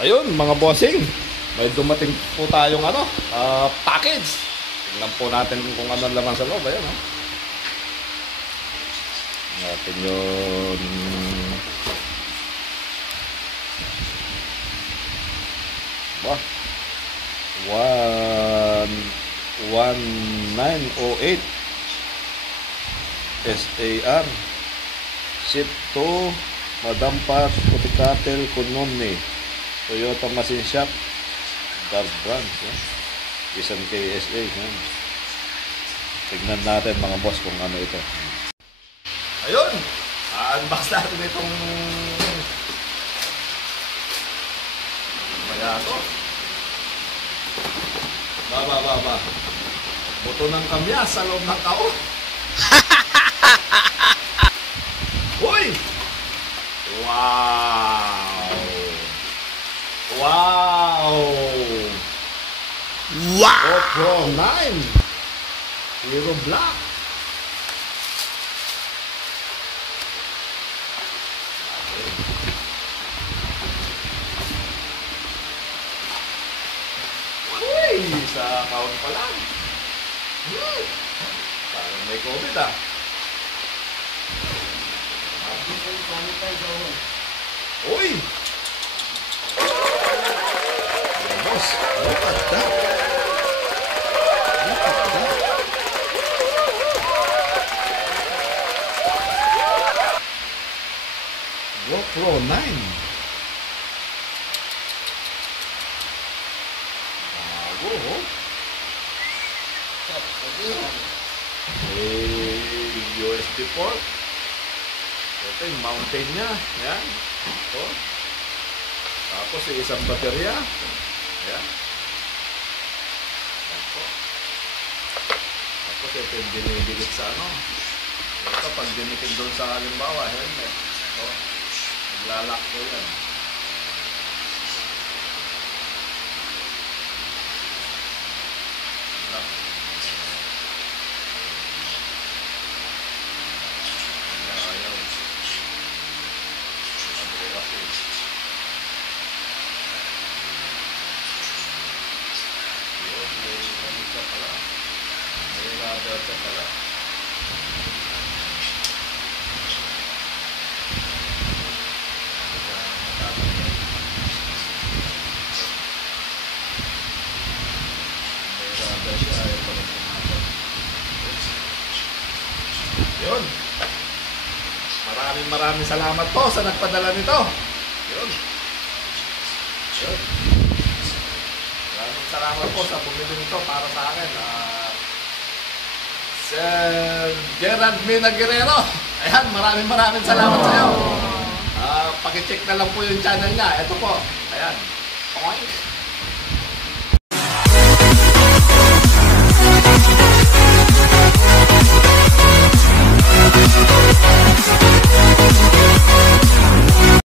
Ayun mga bossing, may dumating po tayong package. Tingnan po natin kung ano laman sa loob. Ayun, natin yun. Wah, 1908 SAR ship to Madam Pat Puticatel Kunumni Toyota Machine Shop Dar Branch, isang KSA. Tignan natin mga boss kung ano ito. Ayun, unbox natin itong mayato. Ba buto ng kamya sa loob ng kaon. Uy! Wow! GoPro 9 Hero Black. Uy! Sa kaon pa lang. Parang may COVID Uy! Boss, look at that. Look at that. GoPro 9. Bago, USB port. Ito yung mountain niya. Yan. Ito. Tapos isang baterya. Ayan. Tapos ito yung dinidikit sa Ito pag dinikit doon sa halimbawa, helmet. Ito. Naglalak ko yan. Lock. Ayaw. Yun. Maraming salamat po sa nagpadala nito. Yun. Maraming salamat po sa bumili nito para sa akin. Sir Gerard Mina Guerrero. Ayan, maraming salamat sa iyo. Paki-check na lang po yung channel niya. Ito po. Ayan. Okay.